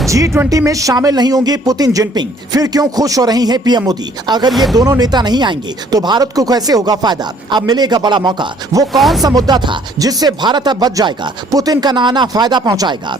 G20 में शामिल नहीं होंगे पुतिन जिनपिंग, फिर क्यों खुश हो रही हैं पीएम मोदी। अगर ये दोनों नेता नहीं आएंगे तो भारत को कैसे होगा फायदा। अब मिलेगा बड़ा मौका। वो कौन सा मुद्दा था जिससे भारत अब बच जाएगा, पुतिन का ना आना फायदा पहुंचाएगा।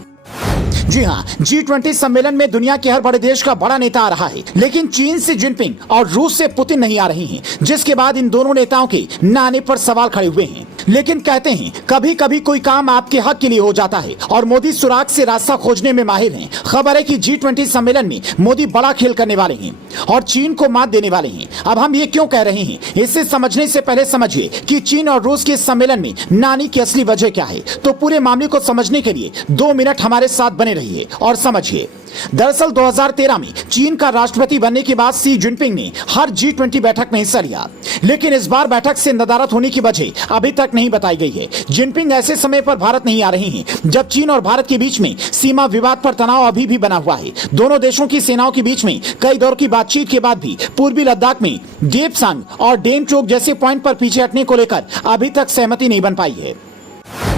जी हां, G20 सम्मेलन में दुनिया के हर बड़े देश का बड़ा नेता आ रहा है, लेकिन चीन से जिनपिंग और रूस से पुतिन नहीं आ रही हैं, जिसके बाद इन दोनों नेताओं के न आने पर सवाल खड़े हुए हैं। लेकिन कहते हैं कभी कभी कोई काम आपके हक के लिए हो जाता है और मोदी सुराग से रास्ता खोजने में माहिर हैं। खबर है कि G20 सम्मेलन में मोदी बड़ा खेल करने वाले हैं और चीन को मात देने वाले हैं। अब हम ये क्यों कह रहे हैं, इसे समझने से पहले समझिए कि चीन और रूस के सम्मेलन में नानी की असली वजह क्या है। तो पूरे मामले को समझने के लिए 2 मिनट हमारे साथ बने रहिए और समझिए। दरअसल 2013 में चीन का राष्ट्रपति बनने के बाद शी जिनपिंग ने हर G20 बैठक में हिस्सा लिया, लेकिन इस बार बैठक से नदारद होने की वजह अभी तक नहीं बताई गई है। जिनपिंग ऐसे समय पर भारत नहीं आ रही हैं जब चीन और भारत के बीच में सीमा विवाद पर तनाव अभी भी बना हुआ है। दोनों देशों की सेनाओं के बीच में कई दौर की बातचीत के बाद भी पूर्वी लद्दाख में देपसांग और डेमचोक जैसे पॉइंट पर पीछे हटने को लेकर अभी तक सहमति नहीं बन पाई है।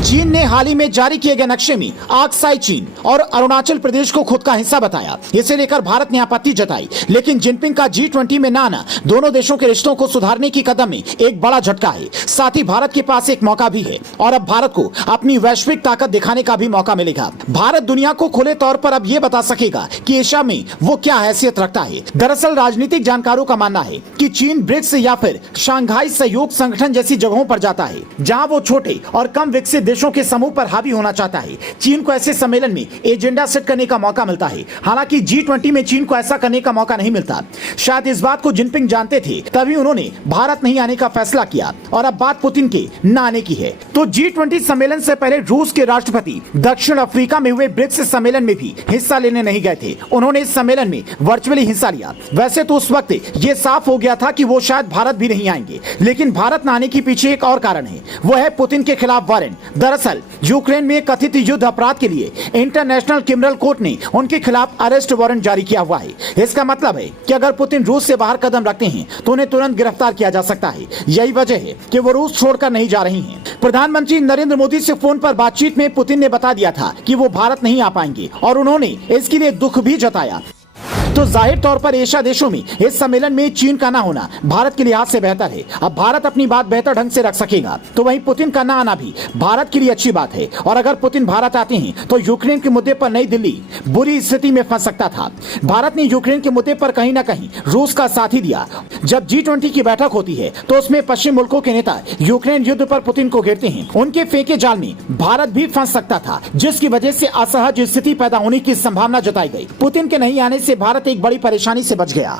चीन ने हाल ही में जारी किए गए नक्शे में आक्साई चीन और अरुणाचल प्रदेश को खुद का हिस्सा बताया। इसे लेकर भारत ने आपत्ति जताई, लेकिन जिनपिंग का G20 में न आना दोनों देशों के रिश्तों को सुधारने की कदम में एक बड़ा झटका है। साथ ही भारत के पास एक मौका भी है और अब भारत को अपनी वैश्विक ताकत दिखाने का भी मौका मिलेगा। भारत दुनिया को खुले तौर पर अब ये बता सकेगा कि एशिया में वो क्या हैसियत रखता है। दरअसल राजनीतिक जानकारों का मानना है कि चीन ब्रिक्स या फिर शंघाई सहयोग संगठन जैसी जगहों पर जाता है, जहाँ वो छोटे और कम विकसित देशों के समूह पर हावी होना चाहता है। चीन को ऐसे सम्मेलन में एजेंडा सेट करने का मौका मिलता है। हालांकि G20 में चीन को ऐसा करने का मौका नहीं मिलता। शायद इस बात को जिनपिंग जानते थे, तभी उन्होंने भारत नहीं आने का फैसला किया और अब बात पुतिन के न आने की है। तो G20 सम्मेलन से पहले रूस के राष्ट्रपति दक्षिण अफ्रीका में हुए ब्रिक्स सम्मेलन में भी हिस्सा लेने नहीं गए थे। उन्होंने इस सम्मेलन में वर्चुअली हिस्सा लिया। वैसे तो उस वक्त ये साफ हो गया था कि वो शायद भारत भी नहीं आएंगे, लेकिन भारत न आने के पीछे एक और कारण है, वो है पुतिन के खिलाफ वारंट। दरअसल यूक्रेन में कथित युद्ध अपराध के लिए इंटरनेशनल क्रिमिनल कोर्ट ने उनके खिलाफ अरेस्ट वारंट जारी किया हुआ है। इसका मतलब है कि अगर पुतिन रूस से बाहर कदम रखते हैं तो उन्हें तुरंत गिरफ्तार किया जा सकता है। यही वजह है कि वो रूस छोड़कर नहीं जा रही हैं। प्रधानमंत्री नरेंद्र मोदी से फोन पर बातचीत में पुतिन ने बता दिया था कि वो भारत नहीं आ पाएंगे और उन्होंने इसके लिए दुख भी जताया। तो जाहिर तौर पर एशिया देशों में इस सम्मेलन में चीन का ना होना भारत के लिहाज से बेहतर है। अब भारत अपनी बात बेहतर ढंग से रख सकेगा, तो वहीं पुतिन का ना आना भी भारत के लिए अच्छी बात है। और अगर पुतिन भारत आते हैं तो यूक्रेन के मुद्दे पर नई दिल्ली बुरी स्थिति में फंस सकता था। भारत ने यूक्रेन के मुद्दे पर कहीं ना कहीं रूस का साथ ही दिया। जब G20 की बैठक होती है तो उसमें पश्चिम मुल्कों के नेता यूक्रेन युद्ध पर पुतिन को घेरते हैं। उनके फेंके जाल में भारत भी फंस सकता था, जिसकी वजह से असहज स्थिति पैदा होने की संभावना जताई गई। पुतिन के नहीं आने से भारत एक बड़ी परेशानी से बच गया।